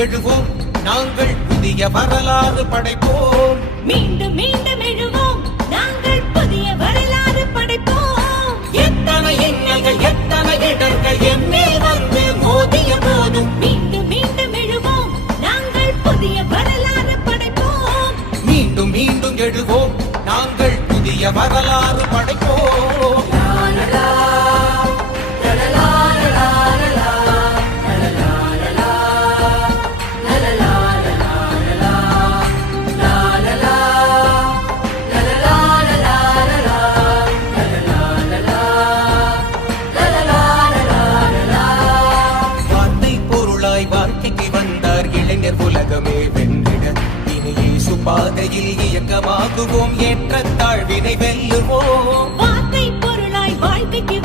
எழுவோம். நாங்கள் புதிய வரலாறு படைப்போம். மீண்டும் மீண்டும் எழுவோம். நாங்கள் புதிய வரலாறு படைப்போம். எத்தனை இன்னல்கள் எத்தனை இடர்கள் எம்மேல் வந்து மோதிய போதும். மீண்டும் மீண்டும் எழுவோம். நாங்கள் புதிய வரலாறு படைப்போம். மீண்டும் மீண்டும் எழுவோம். நாங்கள் புதிய வரலாறு படைப்போம். உலகமே வென்றிட. இனி இயேசு பாதையில் இயக்கமாகுவோம். ஏற்ற தாழ்வினை வெல்லுவோம். வார்த்தை பொருளாய் வாழ்க்கைக்கு